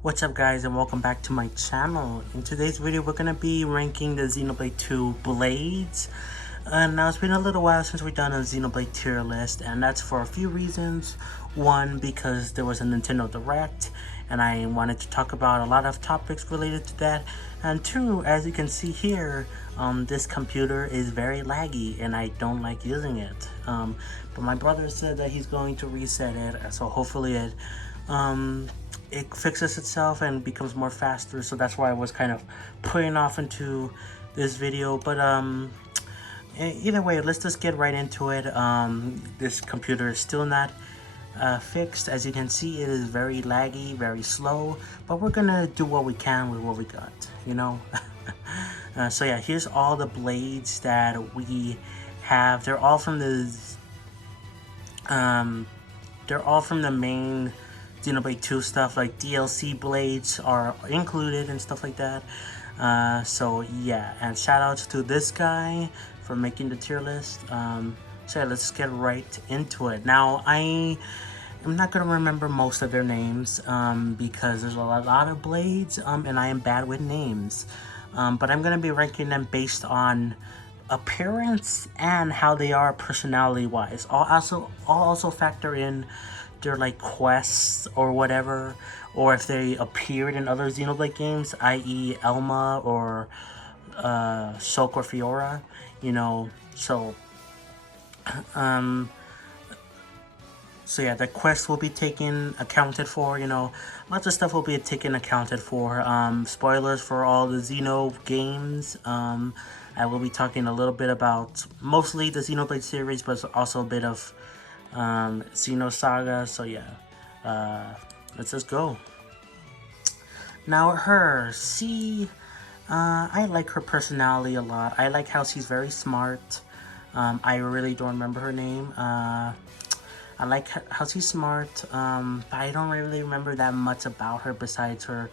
What's up guys, and welcome back to my channel. In today's video we're going to be ranking the Xenoblade 2 blades. Now it's been a little while since we've done a Xenoblade tier list, and that's for a few reasons. One, because there was a Nintendo Direct and I wanted to talk about a lot of topics related to that. And two, as you can see here, this computer is very laggy and I don't like using it. But my brother said that he's going to reset it, so hopefully it fixes itself and becomes more faster. So that's why I was kind of putting off into this video. But either way, let's just get right into it. This computer is still not fixed. As you can see, it is very laggy, very slow, but we're gonna do what we can with what we got, you know. So yeah, here's all the blades that we have. They're all from the main Xenoblade 2 stuff. Like DLC blades are included and stuff like that. So yeah, and shout outs to this guy for making the tier list. So yeah, let's get right into it. Now I'm not gonna remember most of their names because there's a lot of blades and I am bad with names. But I'm gonna be ranking them based on appearance and how they are personality wise. I'll also factor in their like quests or whatever, or if they appeared in other Xenoblade games, i.e. Elma or Shulk or Fiora, you know. So so yeah, the quest will be taken accounted for, you know. Lots of stuff will be taken accounted for. Spoilers for all the Xeno games. I will be talking a little bit about mostly the Xenoblade series, but also a bit of Xenosaga. So yeah, let's just go. Now I like her personality a lot. I like how she's very smart. I really don't remember her name. I like how she's smart, but I don't really remember that much about her besides her.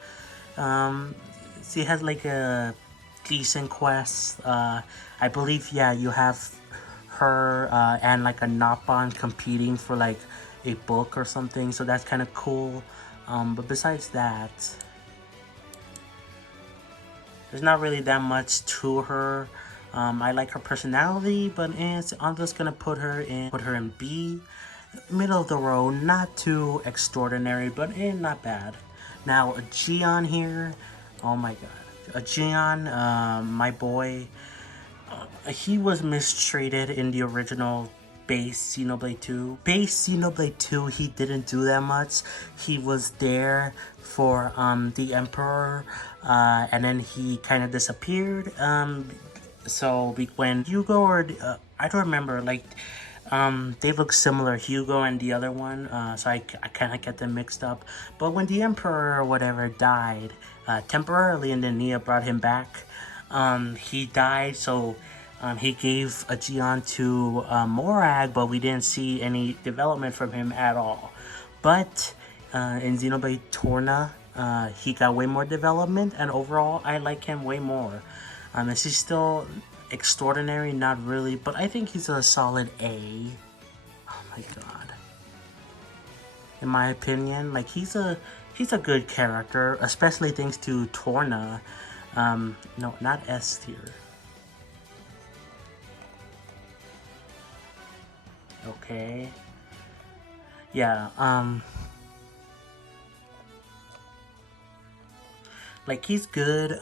She has like a decent quest. I believe, yeah, you have her and like a Nopon competing for like a book or something, so that's kind of cool. But besides that, there's not really that much to her. I like her personality, but I'm just gonna put her in B, middle of the road. Not too extraordinary, but not bad. Now a Gion here, oh my god, a Gion, my boy. He was mistreated in the original base Xenoblade 2. Base Xenoblade 2, he didn't do that much. He was there for the Emperor, and then he kind of disappeared. So when Hugo or I don't remember, like they look similar, Hugo and the other one, so I kind of get them mixed up. But when the Emperor or whatever died temporarily, and then Nia brought him back, he died, so he gave a Gion to Morag, but we didn't see any development from him at all. But in Xenoblade Torna, he got way more development, and overall I like him way more. Is he still extraordinary? Not really, but I think he's a solid A. Oh my god. In my opinion, like he's a good character, especially thanks to Torna. No, not S tier. Okay. Yeah, like he's good,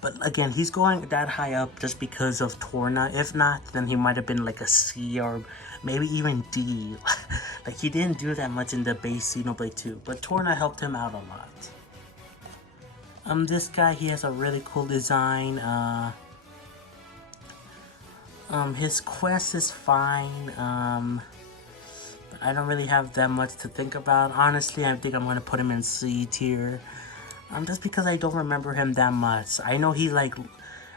but again, he's going that high up just because of Torna. If not, then he might have been like a C or maybe even D. Like he didn't do that much in the base Xenoblade 2, but Torna helped him out a lot. This guy, he has a really cool design. His quest is fine. But I don't really have that much to think about. Honestly, I think I'm gonna put him in C tier. Just because I don't remember him that much. I know I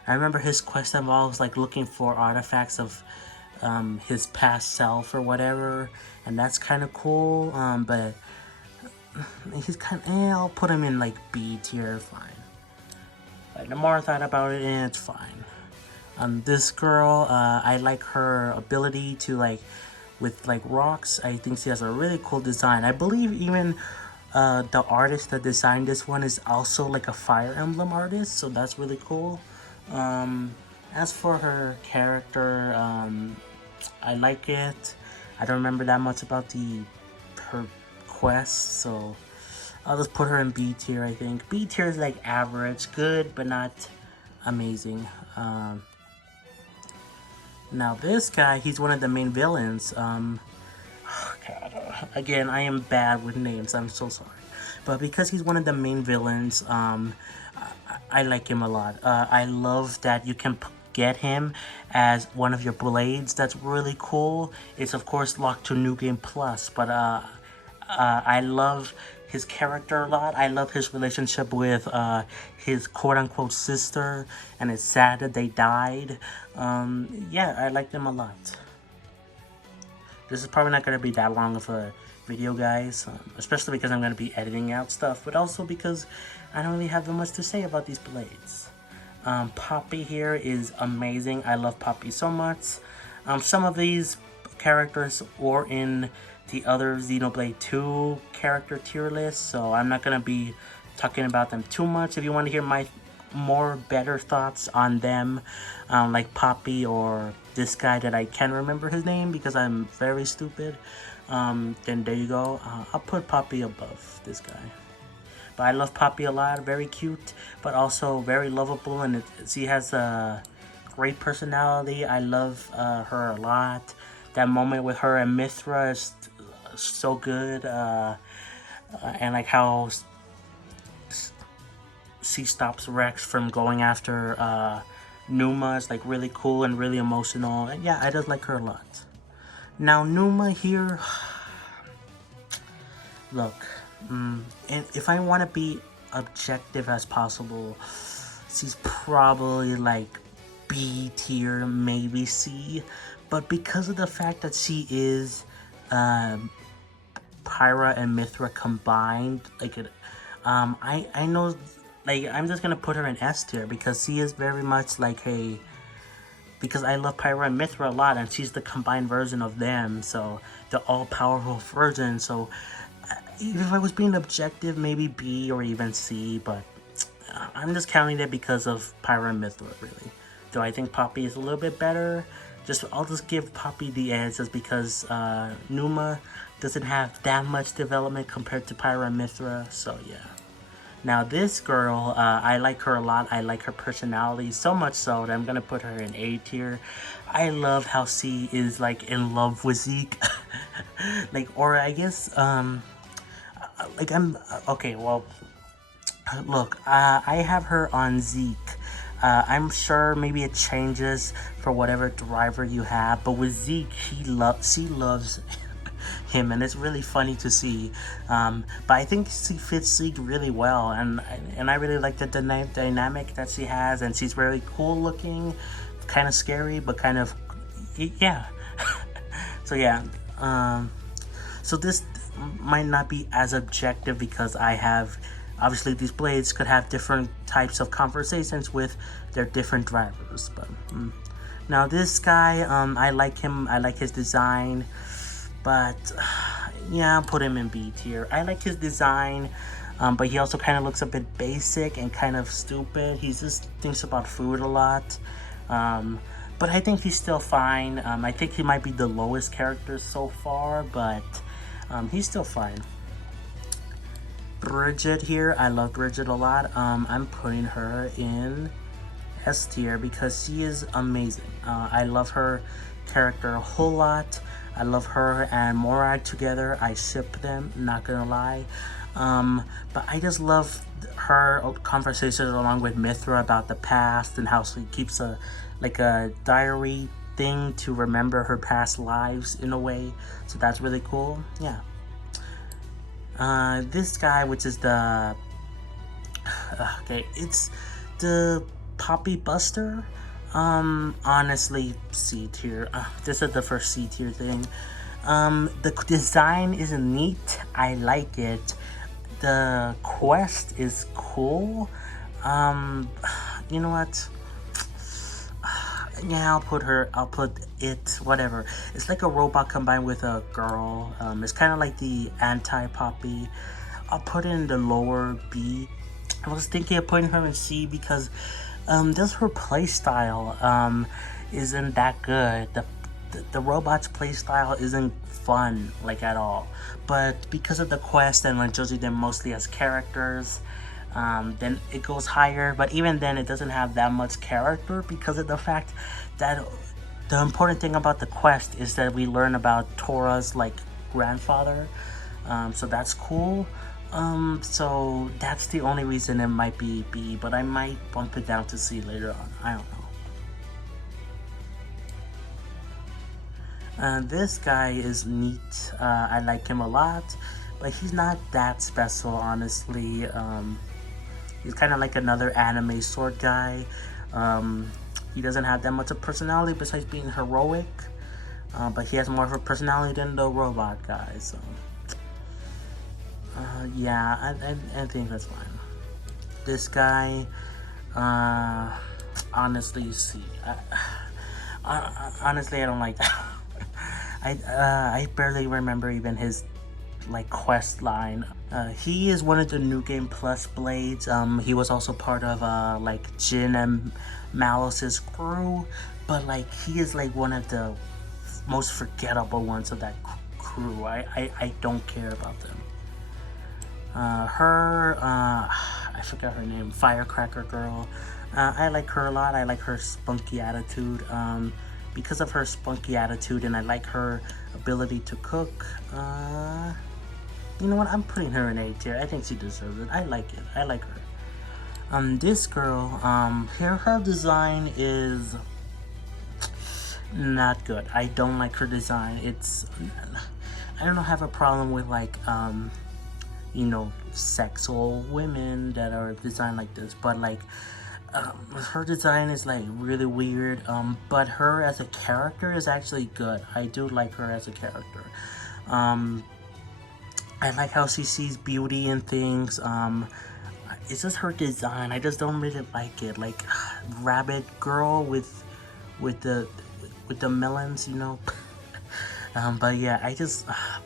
remember his quest involves like looking for artifacts of his past self or whatever, and that's kind of cool. But he's kind of, I'll put him in like B tier, fine. But the more I thought about it, it's fine. This girl, I like her ability to like, with like rocks. I think she has a really cool design. I believe even The artist that designed this one is also like a Fire Emblem artist, so that's really cool. As for her character, I like it. I don't remember that much about her quest, so I'll just put her in B tier. I think B tier is like average, good, but not amazing. Now this guy, he's one of the main villains. God, again, I am bad with names. I'm so sorry, but because he's one of the main villains, I like him a lot. I love that you can get him as one of your blades. That's really cool. It's of course locked to New Game Plus, but I love his character a lot. I love his relationship with his quote-unquote sister, and it's sad that they died. Yeah, I like them a lot. This is probably not going to be that long of a video, guys, especially because I'm going to be editing out stuff, but also because I don't really have that much to say about these blades. Poppy here is amazing. I love Poppy so much. Some of these characters were in the other Xenoblade 2 character tier list, so I'm not going to be talking about them too much. If you want to hear my better thoughts on them, like Poppy or this guy that I can't remember his name because I'm very stupid, then there you go. I'll put Poppy above this guy. But I love Poppy a lot. Very cute, but also very lovable, and she has a great personality. I love her a lot. That moment with her and Mithra is so good, and like how she stops Rex from going after Numa is like really cool and really emotional. And yeah, I just like her a lot. Now Numa here, look, and if I want to be objective as possible, she's probably like B tier, maybe C. But because of the fact that she is Pyra and Mithra combined, like I know, like I'm just gonna put her in S tier because she is very much like because I love Pyra and Mithra a lot, and she's the combined version of them, so the all-powerful version. So if I was being objective, maybe B or even C, but I'm just counting it because of Pyra and Mithra, really. Do I think Poppy is a little bit better? I'll just give Poppy the edge just because Numa doesn't have that much development compared to Pyra and Mithra, so yeah. Now this girl, I like her a lot. I like her personality so much so that I'm gonna put her in A tier. I love how she is like in love with Zeke. Like, or I guess, like okay, well, look, I have her on Zeke. I'm sure maybe it changes for whatever driver you have, but with Zeke, she loves him, and it's really funny to see. But I think she fits Zeke really well, and I really like the dynamic that she has, and she's very cool looking, kind of scary, but kind of, yeah. So yeah, so this might not be as objective because I have, obviously these blades could have different types of conversations with their different drivers. But now this guy, I like him, I like his design, but yeah, I'll put him in B tier. I like his design, but he also kind of looks a bit basic and kind of stupid. He just thinks about food a lot, but I think he's still fine. I think he might be the lowest character so far, but he's still fine. Bridget here, I love Bridget a lot. I'm putting her in S tier because she is amazing. I love her character a whole lot. I love her and Morag together. I ship them, not gonna lie. But I just love her conversations along with Mithra about the past and how she keeps a diary thing to remember her past lives in a way. So that's really cool. Yeah. This guy, which is the okay, it's the Poppy Buster. Honestly, C tier. This is the first C tier thing. The design is neat. I like it. The quest is cool. You know what? Yeah, I'll put it, whatever. It's like a robot combined with a girl. It's kind of like the anti-Poppy. I'll put it in the lower B. I was thinking of putting her in C because just her playstyle isn't that good. The robot's playstyle isn't fun like at all. But because of the quest and when judging them mostly as characters, then it goes higher. But even then, it doesn't have that much character because of the fact that the important thing about the quest is that we learn about Tora's like grandfather. So that's cool. So that's the only reason it might be B, but I might bump it down to C later on. I don't know. This guy is neat. I like him a lot, but he's not that special, honestly. He's kind of like another anime sword guy. He doesn't have that much of personality besides being heroic, but he has more of a personality than the robot guy, so... yeah, I think that's fine. This guy, honestly, see, honestly, I don't like that. I barely remember even his like quest line. He is one of the New Game Plus blades. He was also part of like Jin and Malice's crew, but like he is like one of the most forgettable ones of that crew. I don't care about them. I forgot her name, Firecracker Girl. I like her a lot. I like her spunky attitude. Because of her spunky attitude, and I like her ability to cook. You know what? I'm putting her in A tier. I think she deserves it. I like it. I like her. This girl, her design is not good. I don't like her design. I don't have a problem with like, you know, sexual women that are designed like this, but like her design is like really weird, but her as a character is actually good. I do like her as a character. I like how she sees beauty in things. It's just her design. I just don't really like it. Like rabbit girl with the melons, you know. But yeah,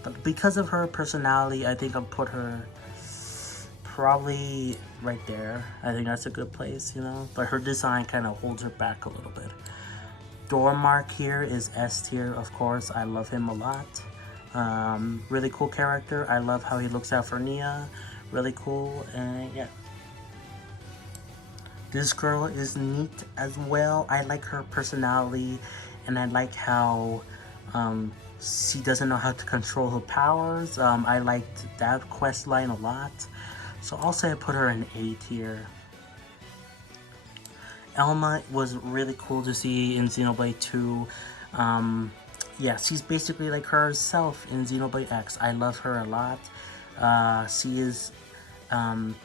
but because of her personality, I think I'll put her probably right there. I think that's a good place, you know. But her design kind of holds her back a little bit. Dormark here is S tier, of course. I love him a lot. Really cool character. I love how he looks out for Nia. Really cool, and yeah. This girl is neat as well. I like her personality, and I like how she doesn't know how to control her powers. I liked that quest line a lot. So I'll say I put her in A tier. Elma was really cool to see in Xenoblade 2. Yeah, she's basically like herself in Xenoblade X. I love her a lot. She is,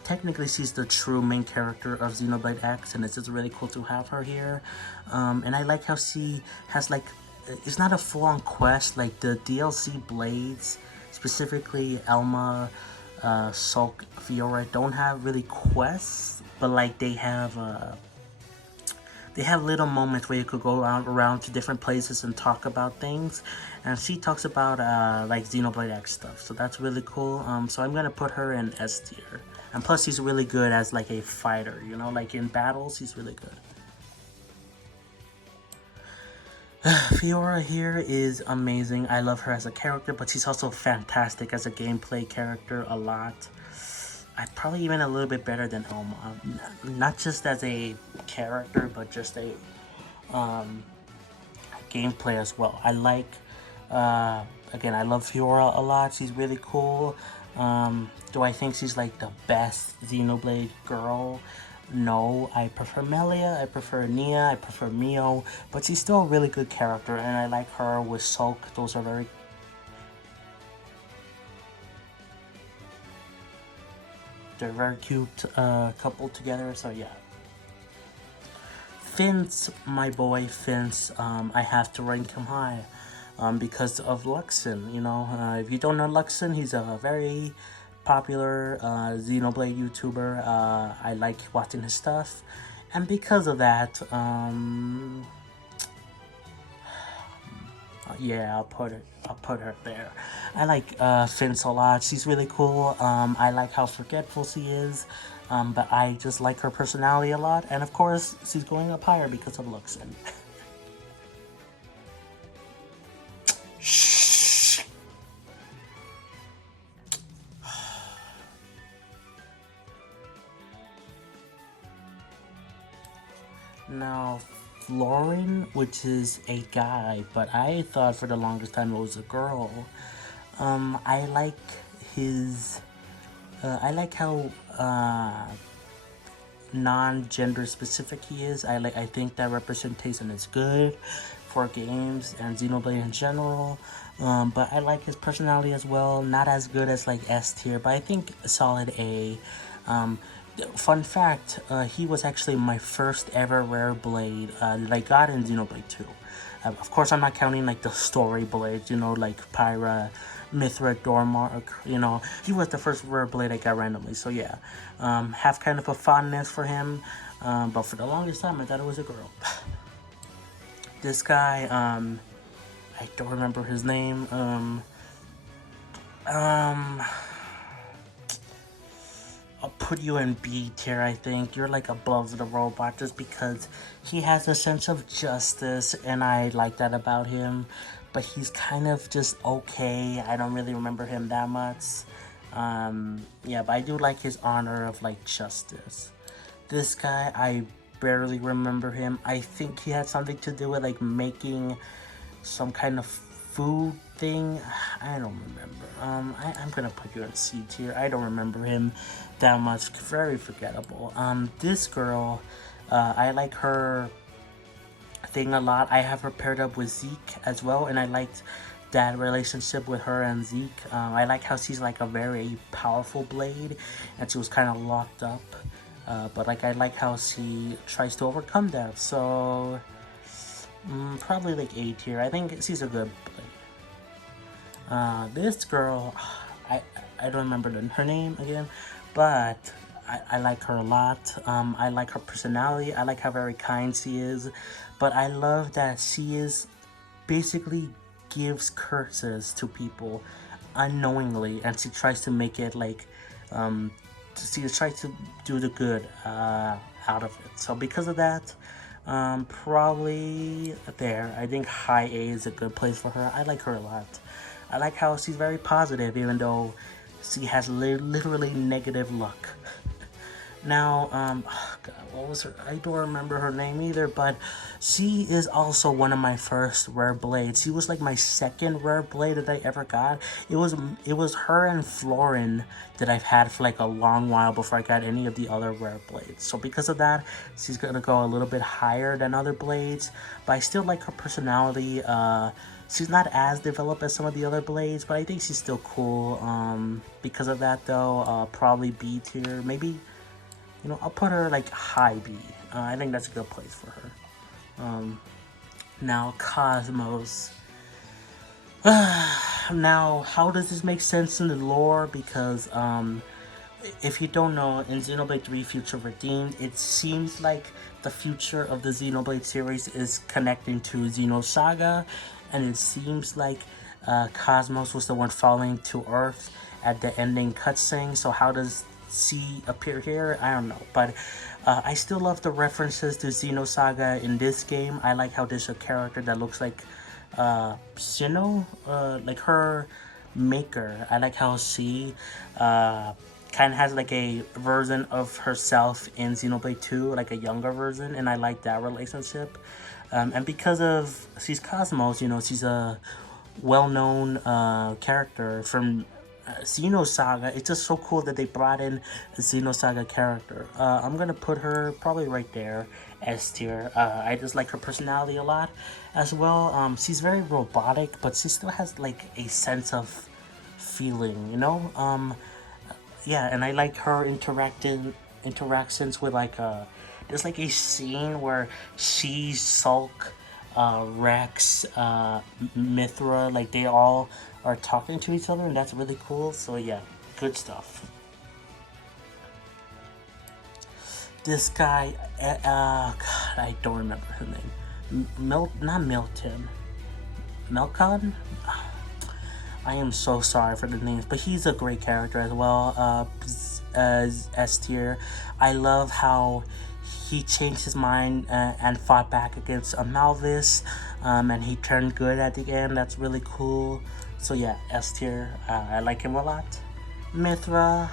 technically she's the true main character of Xenoblade X, and it's just really cool to have her here. And I like how she has like, it's not a full-on quest, like the DLC Blades, specifically Elma, Sulk, Fiora, don't have really quests, but like they have little moments where you could go around to different places and talk about things, and she talks about like Xenoblade X stuff, so that's really cool. So I'm gonna put her in S tier, and plus she's really good as like a fighter, you know, like in battles she's really good. Fiora here is amazing. I love her as a character, but she's also fantastic as a gameplay character a lot. I'd probably even a little bit better than Elma. Not just as a character, but just a gameplay as well. I like, again, I love Fiora a lot. She's really cool. Do I think she's like the best Xenoblade girl? No, I prefer Melia, I prefer Nia, I prefer Mio, but she's still a really good character, and I like her with Sulk. Those are very... they're very cute couple together, so yeah. Finns, my boy Finns, I have to rank him high because of Luxon, you know. If you don't know Luxon, he's a very popular Xenoblade YouTuber. I like watching his stuff, and because of that, Yeah, I'll put her there. I like Finch a lot. She's really cool. I like how forgetful she is. But I just like her personality a lot. And of course, she's going up higher because of looks. And shh. Now, Florin, which is a guy, but I thought for the longest time it was a girl. I like his. I like how non-gender specific he is. I think that representation is good for games and Xenoblade in general. But I like his personality as well. Not as good as like S tier, but I think solid A. Fun fact, he was actually my first ever rare blade that I got in Xenoblade 2. Of course, I'm not counting like the story blades, you know, like Pyra, Mithra, Dormark, you know. He was the first rare blade I got randomly, so yeah. Have kind of a fondness for him, but for the longest time I thought it was a girl. This guy, I don't remember his name. I'll put you in B tier, I think. You're like above the robot just because he has a sense of justice and I like that about him. But he's kind of just okay. I don't really remember him that much. Yeah, but I do like his honor of like justice. This guy, I barely remember him. I think he had something to do with like making some kind of food thing. I don't remember. I'm gonna put you in C tier. I don't remember him that much. Very forgettable. This girl, I like her thing a lot. I have her paired up with Zeke as well, and I liked that relationship with her and Zeke. I like how she's like a very powerful blade, and she was kind of locked up. But like I like how she tries to overcome that. So probably like A tier. I think she's a good blade. This girl, I don't remember her name again, but I like her a lot. I like her personality. I like how very kind she is, but I love that she is basically gives curses to people unknowingly, and she tries to make it like she tries to do the good out of it. So because of that, probably there. I think high A is a good place for her. I like her a lot. I like how she's very positive, even though she has literally negative luck. Now, oh God, what was her? I don't remember her name either, but she is also one of my first rare blades. She was like my second rare blade that I ever got. It was her and Florin that I've had for like a long while before I got any of the other rare blades. So because of that, she's gonna go a little bit higher than other blades, but I still like her personality. She's not as developed as some of the other blades, but I think she's still cool. Because of that though, probably B tier, maybe. You know, I'll put her like high B. I think that's a good place for her. Now, Cosmos. Now, how does this make sense in the lore? Because, if you don't know, in Xenoblade 3 Future Redeemed, it seems like the future of the Xenoblade series is connecting to Xenosaga, and it seems like Cosmos was the one falling to Earth at the ending cutscene. So how does C appear here? I don't know, but I still love the references to Xenosaga in this game. I like how there's a character that looks like Sinnoh, like her maker. I like how she kind of has like a version of herself in Xenoblade 2, like a younger version, and I like that relationship. And because of she's Cosmos, you know, she's a well-known character from Xenosaga. It's just so cool that they brought in a Xenosaga character. I'm gonna put her probably right there, S tier. I just like her personality a lot as well. She's very robotic, but she still has like a sense of feeling, you know? Yeah, and I like her interactions with like there's like a scene where she, Sulk, Rex, Mithra, like they all are talking to each other, and that's really cool. So yeah, good stuff. This guy, God, I don't remember his name. Not Milton. Melkon. I am so sorry for the names, but he's a great character as well. As S tier, I love how he changed his mind and fought back against Malvis, and he turned good at the end. That's really cool. So yeah, S tier. I like him a lot. Mithra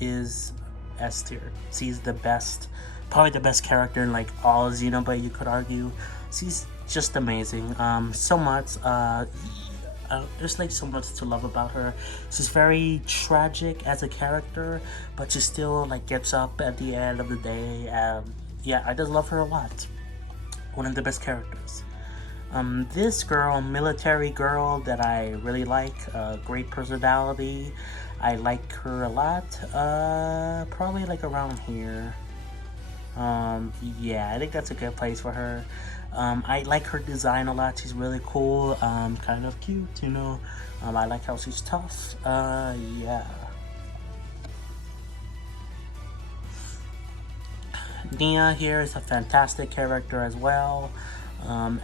is S tier. She's the best, probably the best character in like all of Xenoblade, you could argue. She's just amazing. So much. There's like so much to love about her. She's very tragic as a character, but she still like gets up at the end of the day. Yeah, I just love her a lot. One of the best characters. This girl, military girl that I really like, great personality. I like her a lot. Probably like around here. Yeah, I think that's a good place for her. I like her design a lot. She's really cool, kind of cute, you know. I like how she's tough. Yeah. Nia here is a fantastic character as well.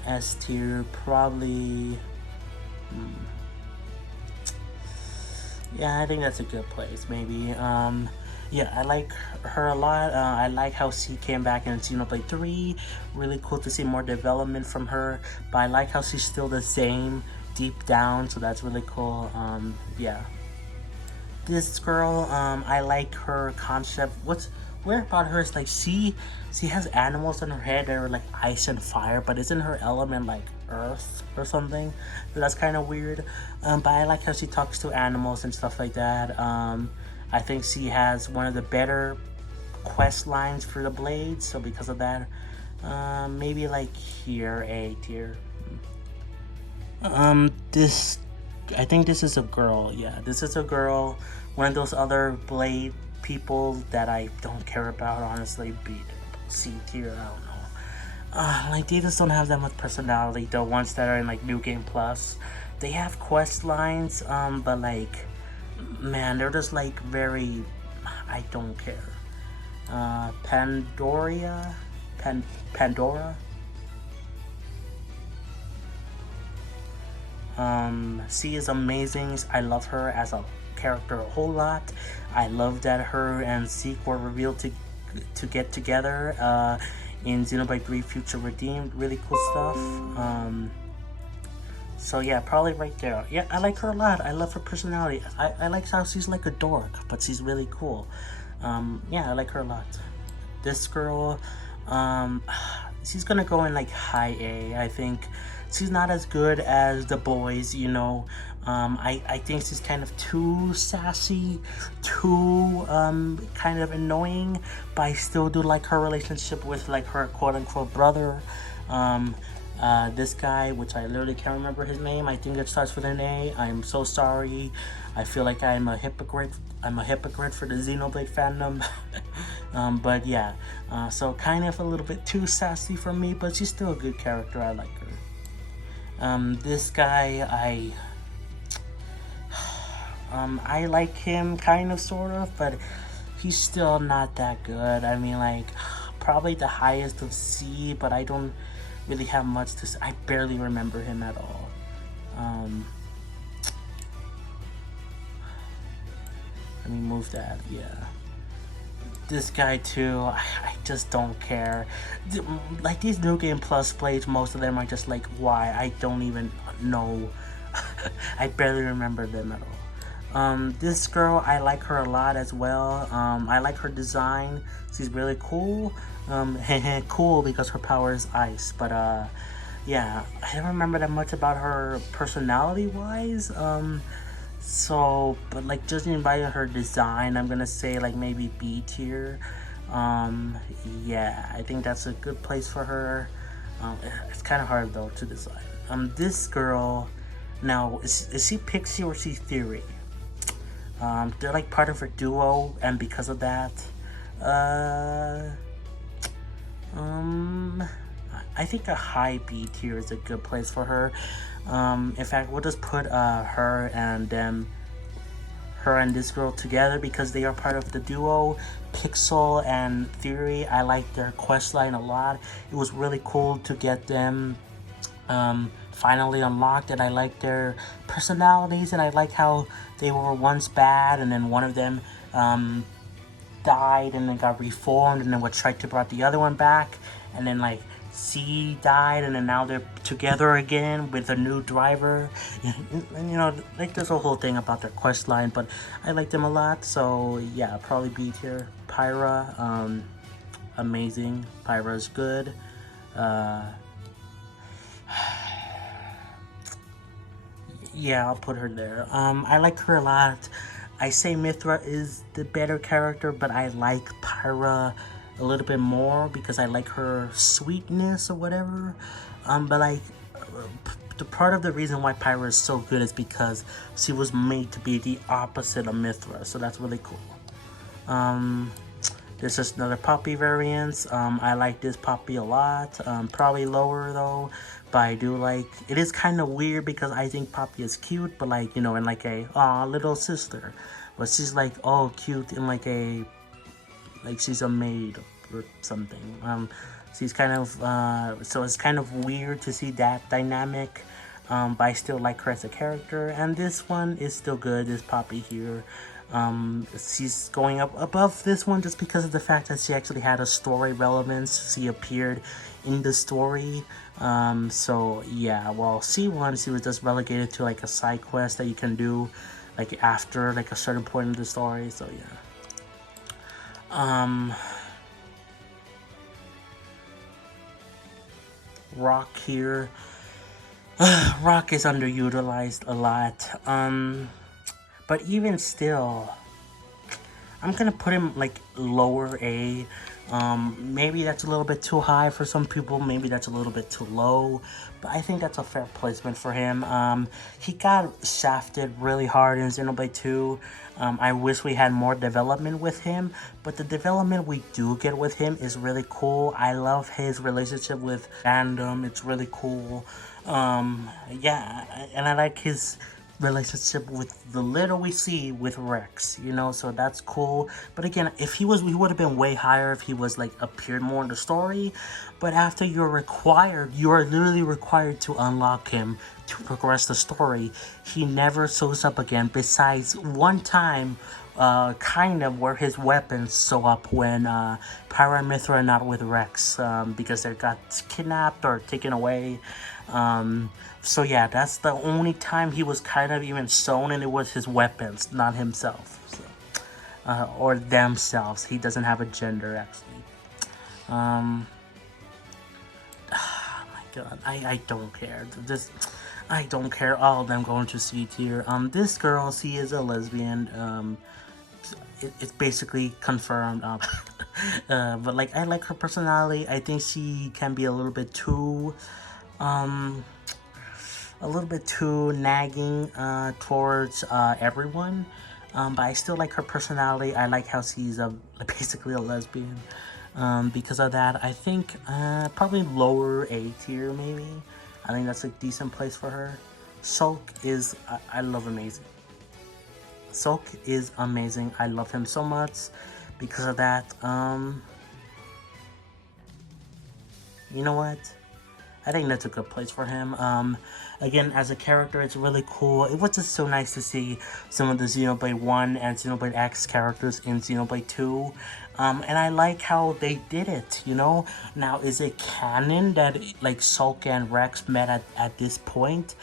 S tier, probably. Yeah, I think that's a good place, maybe. Yeah, I like her a lot. I like how she came back in Xenoblade 3. Really cool to see more development from her. But I like how she's still the same deep down, so that's really cool. Yeah. This girl, I like her concept. What's weird about her is like she has animals in her head that are like ice and fire, but isn't her element like earth or something? So that's kind of weird. But I like how she talks to animals and stuff like that. I think she has one of the better quest lines for the blades, so because of that, maybe like here, A tier. This, I think this is a girl. Yeah, this is a girl. One of those other blade people that I don't care about, honestly. C tier, I don't know. Like they just don't have that much personality. The ones that are in like New Game Plus, they have quest lines, but like, man, they're just like very, I don't care. Pandora. She is amazing. I love her as a character a whole lot. I love that her and Zeke were revealed to get together in Xenoblade 3 Future Redeemed. Really cool stuff. So yeah, probably right there. Yeah, I like her a lot. I love her personality. I like how she's like a dork, but she's really cool. Yeah, I like her a lot. This girl, she's gonna go in like high A, I think. She's not as good as the boys, you know. I think she's kind of too sassy, too kind of annoying, but I still do like her relationship with like her quote-unquote brother. This guy, which I literally can't remember his name, I think it starts with an A. I'm so sorry. I feel like I'm a hypocrite. I'm a hypocrite for the Xenoblade fandom. But yeah, so kind of a little bit too sassy for me, but she's still a good character. I like her. This guy, I like him kind of, sort of, but he's still not that good. I mean, like, probably the highest of C, but I don't really have much to say. I barely remember him at all. Let me move that, yeah. This guy too, I just don't care. Like these New Game Plus plays, most of them are just like, why? I don't even know. I barely remember them at all. This girl, I like her a lot as well. I like her design. She's really cool. Cool because her power is ice, but yeah, I don't remember that much about her personality wise. So, but like judging by her design, I'm gonna say like maybe B tier. Yeah, I think that's a good place for her. It's kind of hard though to decide. This girl, now is she Pixie or is she Theory? They're like part of her duo, and because of that, I think a high B tier is a good place for her. In fact, we'll just put her and this girl together because they are part of the duo. Pixel and Theory, I like their quest line a lot. It was really cool to get them finally unlocked, and I like their personalities, and I like how they were once bad, and then one of them died and then got reformed, and then what tried to brought the other one back, and then like C died, and then now they're together again with a new driver. And you know, like there's a whole thing about their quest line, but I like them a lot. So yeah, probably B tier. Pyra, amazing. Pyra's good. Yeah, I'll put her there. I like her a lot. I say Mithra is the better character, but I like Pyra a little bit more because I like her sweetness or whatever. But like, the part of the reason why Pyra is so good is because she was made to be the opposite of Mithra, so that's really cool. There's just another Poppy variant. I like this Poppy a lot. Probably lower though, but I do like. It is kind of weird because I think Poppy is cute, but like, you know, in like a little sister, but she's like all cute in like a, like she's a maid or something. She's kind of so it's kind of weird to see that dynamic. But I still like her as a character, and this one is still good. This Poppy here. She's going up above this one just because of the fact that she actually had a story relevance. She appeared in the story. So yeah, well, C1, she was just relegated to like a side quest that you can do like after like a certain point in the story. So yeah. Rock here. Rock is underutilized a lot. But even still, I'm gonna put him like lower A. Maybe that's a little bit too high for some people. Maybe that's a little bit too low. But I think that's a fair placement for him. He got shafted really hard in Xenoblade 2. I wish we had more development with him. But the development we do get with him is really cool. I love his relationship with fandom. It's really cool. Yeah, and I like his relationship with the little we see with Rex, you know, so that's cool. But again, if he would have been way higher if he was like appeared more in the story. But after you are literally required to unlock him to progress the story. He never shows up again, besides one time kind of where his weapons show up when Pyra and Mithra are not with Rex, because they got kidnapped or taken away. So yeah, that's the only time he was kind of even shown, and it was his weapons, not himself. So, or themselves. He doesn't have a gender, actually. Oh my god, I don't care. I don't care. All of them going to C tier. This girl, she is a lesbian. It's basically confirmed. But like, I like her personality. I think she can be a little bit too nagging towards everyone, but I still like her personality. I like how she's basically a lesbian. Because of that, I think probably lower A tier maybe. I think that's a decent place for her. Shulk is, I love amazing. Shulk is amazing. I love him so much because of that. You know what? I think that's a good place for him. Again, as a character, it's really cool. It was just so nice to see some of the Xenoblade 1 and Xenoblade X characters in Xenoblade 2. And I like how they did it, you know? Now, is it canon that, like, Shulk and Rex met at this point?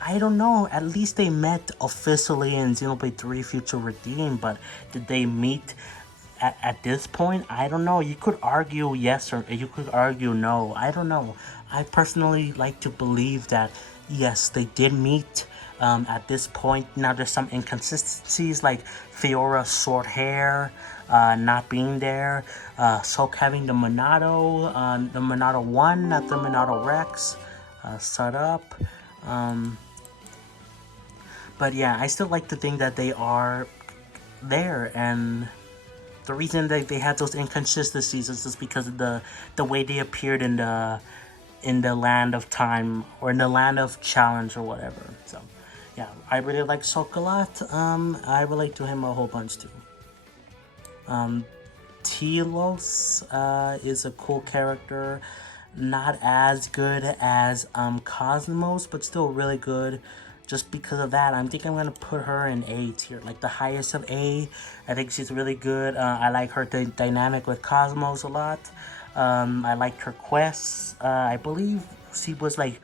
I don't know. At least they met officially in Xenoblade 3 Future Redeemed, but did they meet at this point? I don't know. You could argue yes, or you could argue no. I don't know. I personally like to believe that yes, they did meet at this point. Now there's some inconsistencies, like Fiora's short hair not being there, Shulk having the Monado 1, not the Monado Rex set up. But yeah, I still like to think that they are there, and the reason that they had those inconsistencies is just because of the way they appeared in the land of time, or in the land of challenge, or whatever. So yeah, I really like Shulk a lot. I relate to him a whole bunch too. Telos is a cool character. Not as good as Cosmos, but still really good. Just because of that, I think I'm gonna put her in A tier, like the highest of A. I think she's really good. I like her dynamic with Cosmos a lot. I liked her quests. I believe she was like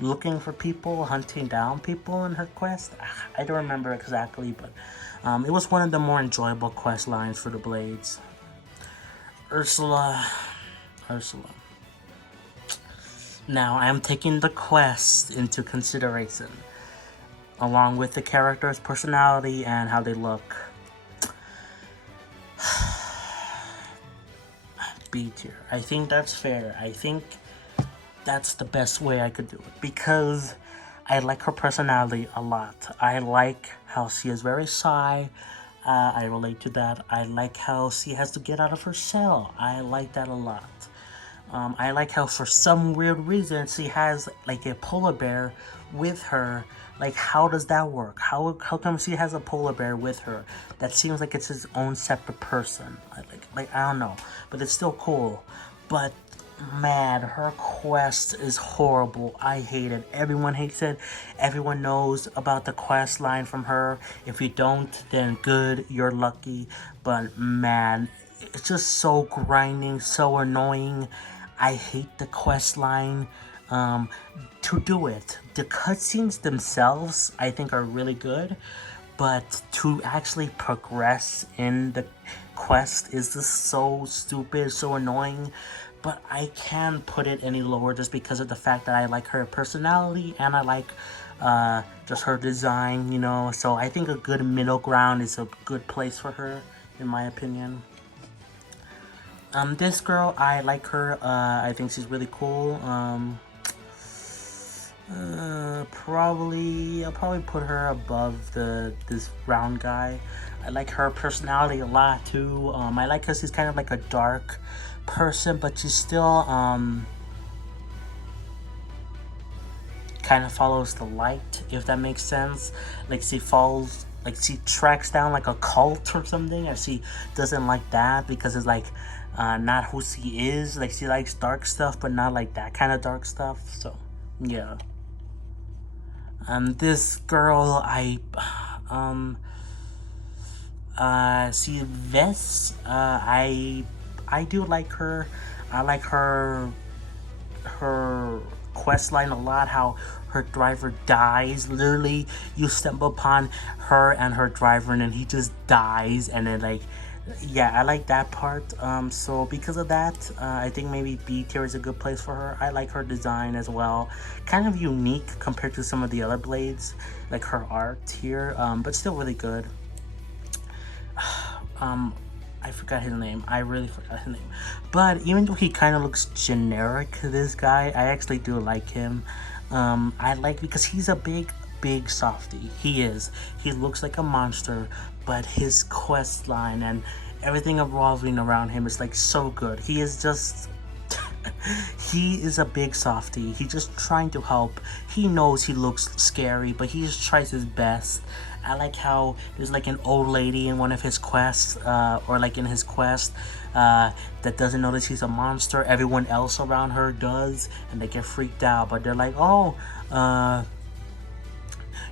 looking for people, hunting down people in her quest. I don't remember exactly, but it was one of the more enjoyable quest lines for the Blades. Ursula. Ursula. Now, I am taking the quest into consideration, along with the character's personality and how they look. B tier. I think that's fair. I think that's the best way I could do it, because I like her personality a lot. I like how she is very shy. I relate to that. I like how she has to get out of her shell. I like that a lot. I like how for some weird reason she has like a polar bear with her. Like, how does that work? How come she has a polar bear with her? That seems like it's his own separate person. Like I don't know, but it's still cool. But man, her quest is horrible. I hate it. Everyone hates it. Everyone knows about the quest line from her. If you don't, then good, you're lucky. But man, it's just so grinding, so annoying. I hate the quest line. To do it, the cutscenes themselves I think are really good, but to actually progress in the quest is just so stupid, so annoying. But I can't put it any lower just because of the fact that I like her personality and I like just her design, you know. So I think a good middle ground is a good place for her, in my opinion. This girl, I like her. I think she's really cool. I'll probably put her above this round guy. I like her personality a lot too. I like her. She's kind of like a dark person, but she's still kind of follows the light, if that makes sense. Like she follows, like she tracks down like a cult or something, and she doesn't like that because it's like not who she is. Like she likes dark stuff, but not like that kind of dark stuff. So yeah. This girl, see Vess, I do like her. I like her quest line a lot, how her driver dies. Literally, you stumble upon her and her driver and then he just dies, and then like, yeah, I like that part. So because of that, I think maybe B tier is a good place for her. I like her design as well. Kind of unique compared to some of the other blades, like her art here, but still really good. I forgot his name. I really forgot his name. But even though he kind of looks generic, this guy, I actually do like him. I like, because he's a big softy. He is. He looks like a monster, but his quest line and everything revolving around him is like so good. He is just he is a big softy. He's just trying to help. He knows he looks scary, but he just tries his best. I like how there's like an old lady in one of his quests, or like in his quest, that doesn't notice he's a monster. Everyone else around her does, and they get freaked out. But they're like, oh,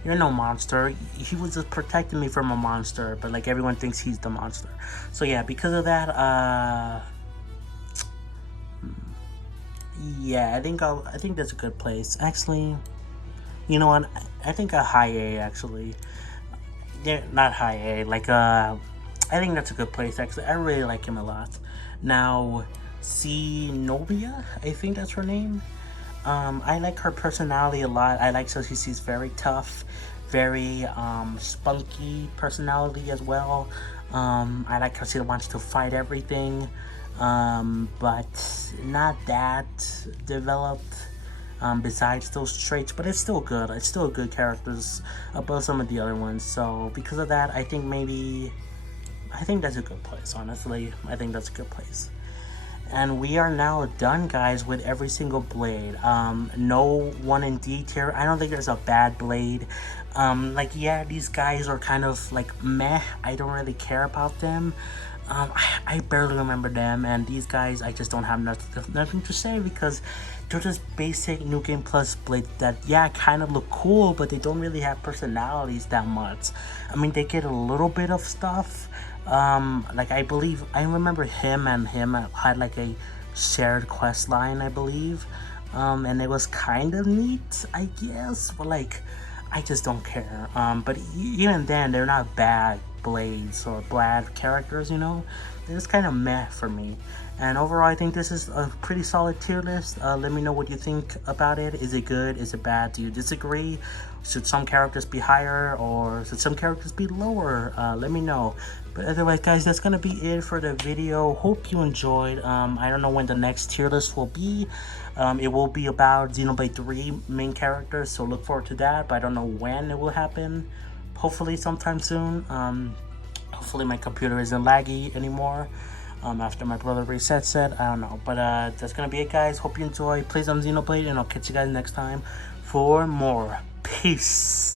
you're no monster. He was just protecting me from a monster. But like everyone thinks he's the monster. So yeah, because of that, yeah, I think that's a good place. Actually, you know what? I think a high A actually. Yeah, not high A. Like I think that's a good place. Actually, I really like him a lot. Now, Zenobia, I think that's her name. I like her personality a lot. I like how she's very tough, very spunky personality as well. I like how she wants to fight everything, but not that developed. Besides those traits, but it's still good. It's still good characters above some of the other ones. So because of that, I think that's a good place. Honestly, I think that's a good place. And we are now done, guys, with every single blade. No one in D tier. I don't think there's a bad blade. Like, yeah, these guys are kind of like meh. I don't really care about them. I barely remember them, and these guys, I just don't have nothing to say because they're just basic New Game Plus blades that, yeah, kind of look cool, but they don't really have personalities that much. I mean, they get a little bit of stuff. Like I believe I remember him had like a shared quest line, I believe, and it was kind of neat, I guess, but like I just don't care. But even then, they're not bad blades or bad characters, you know? They're just kind of meh for me. And overall, I think this is a pretty solid tier list. Let me know what you think about it. Is it good? Is it bad? Do you disagree? Should some characters be higher or should some characters be lower? Let me know. But otherwise, guys, that's gonna be it for the video. Hope you enjoyed. I don't know when the next tier list will be. It will be about Xenoblade 3 main characters, so look forward to that, but I don't know when it will happen. Hopefully sometime soon. Hopefully my computer isn't laggy anymore after my brother resets it. I don't know, but that's gonna be it, guys. Hope you enjoy. Play some Xenoblade, and I'll catch you guys next time for more. Peace.